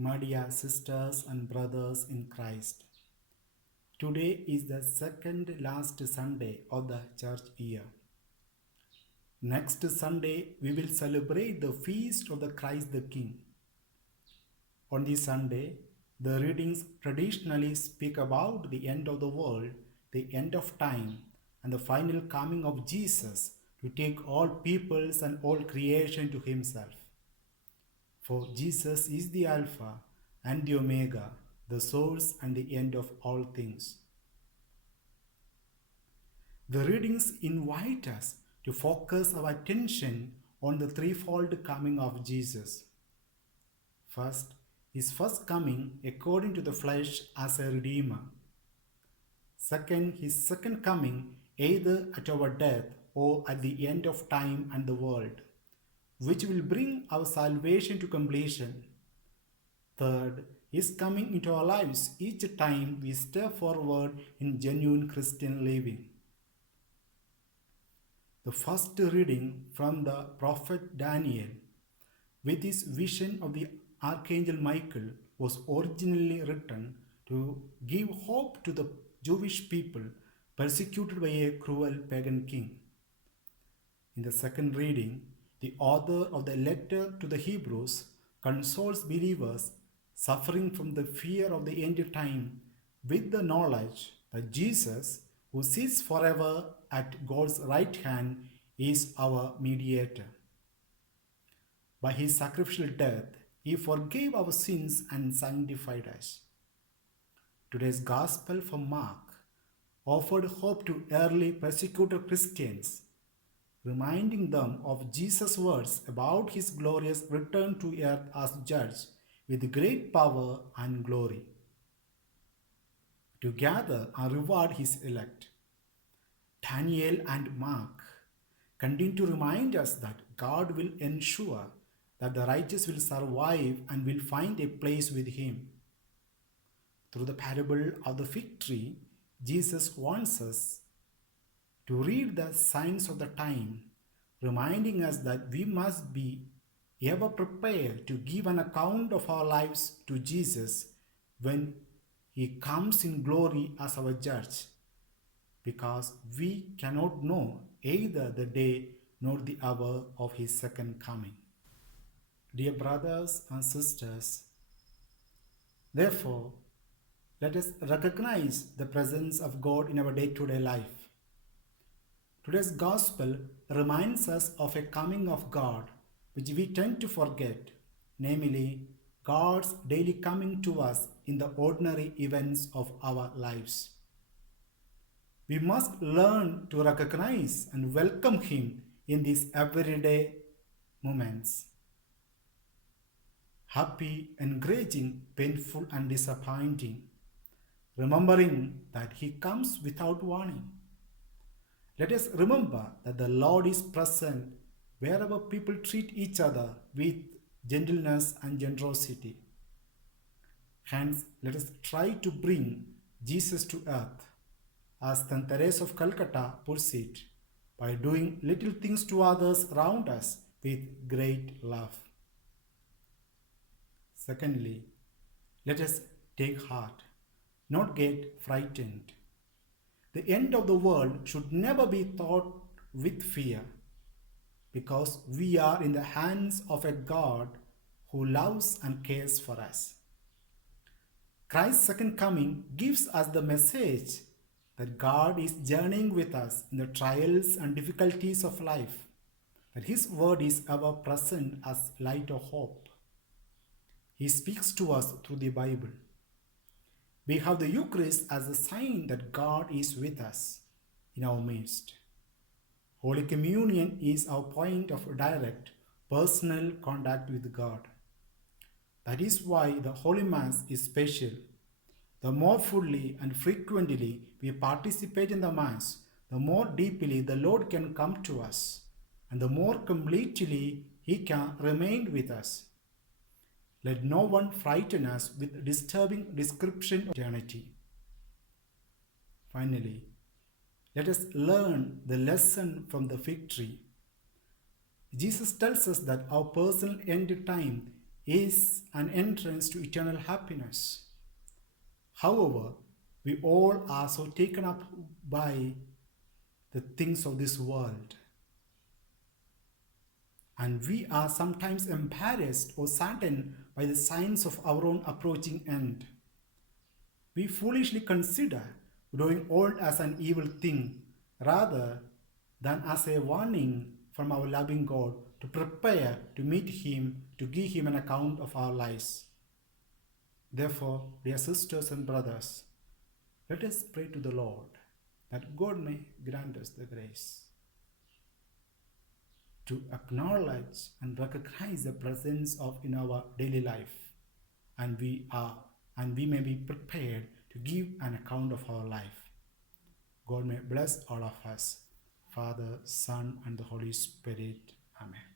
My dear sisters and brothers in Christ, today is the second last Sunday of the church year. Next Sunday, we will celebrate the feast of the Christ the King. On this Sunday, the readings traditionally speak about the end of the world, the end of time, and the final coming of Jesus to take all peoples and all creation to himself. For Jesus is the Alpha and the Omega, the source and the end of all things. The readings invite us to focus our attention on the threefold coming of Jesus. First, his first coming according to the flesh as a Redeemer. Second, his second coming either at our death or at the end of time and the world, which will bring our salvation to completion. Third, his coming into our lives each time we step forward in genuine Christian living. The first reading from the prophet Daniel, with his vision of the archangel Michael, was originally written to give hope to the Jewish people persecuted by a cruel pagan king. In the second reading, the author of the letter to the Hebrews consoles believers suffering from the fear of the end time with the knowledge that Jesus, who sits forever at God's right hand, is our mediator. By his sacrificial death, he forgave our sins and sanctified us. Today's Gospel from Mark offered hope to early persecuted Christians, reminding them of Jesus' words about his glorious return to earth as judge with great power and glory, to gather and reward his elect. Daniel and Mark continue to remind us that God will ensure that the righteous will survive and will find a place with him. Through the parable of the fig tree, Jesus wants us to read the signs of the time, reminding us that we must be ever prepared to give an account of our lives to Jesus when he comes in glory as our judge, because we cannot know either the day nor the hour of his second coming. Dear brothers and sisters, therefore, let us recognize the presence of God in our day-to-day life. Today's gospel reminds us of a coming of God which we tend to forget, namely God's daily coming to us in the ordinary events of our lives. We must learn to recognize and welcome him in these everyday moments. Happy, encouraging, painful, and disappointing, remembering that he comes without warning. Let us remember that the Lord is present wherever people treat each other with gentleness and generosity. Hence, let us try to bring Jesus to earth, as Saint Teresa of Calcutta puts it, by doing little things to others around us with great love. Secondly, let us take heart, not get frightened. The end of the world should never be thought with fear, because we are in the hands of a God who loves and cares for us. Christ's second coming gives us the message that God is journeying with us in the trials and difficulties of life, that his word is ever present as light of hope. He speaks to us through the Bible. We have the Eucharist as a sign that God is with us in our midst. Holy Communion is our point of direct, personal contact with God. That is why the Holy Mass is special. The more fully and frequently we participate in the Mass, the more deeply the Lord can come to us, and the more completely he can remain with us. Let no one frighten us with disturbing description of eternity. Finally, let us learn the lesson from the fig tree. Jesus tells us that our personal end time is an entrance to eternal happiness. However, we all are so taken up by the things of this world, and we are sometimes embarrassed or saddened by the signs of our own approaching end. We foolishly consider growing old as an evil thing rather than as a warning from our loving God to prepare to meet Him, to give Him an account of our lives. Therefore, dear sisters and brothers, let us pray to the Lord that God may grant us the grace to acknowledge and recognize the presence of in our daily life, and we may be prepared to give an account of our life. God may bless all of us, Father, Son, and the Holy Spirit. Amen.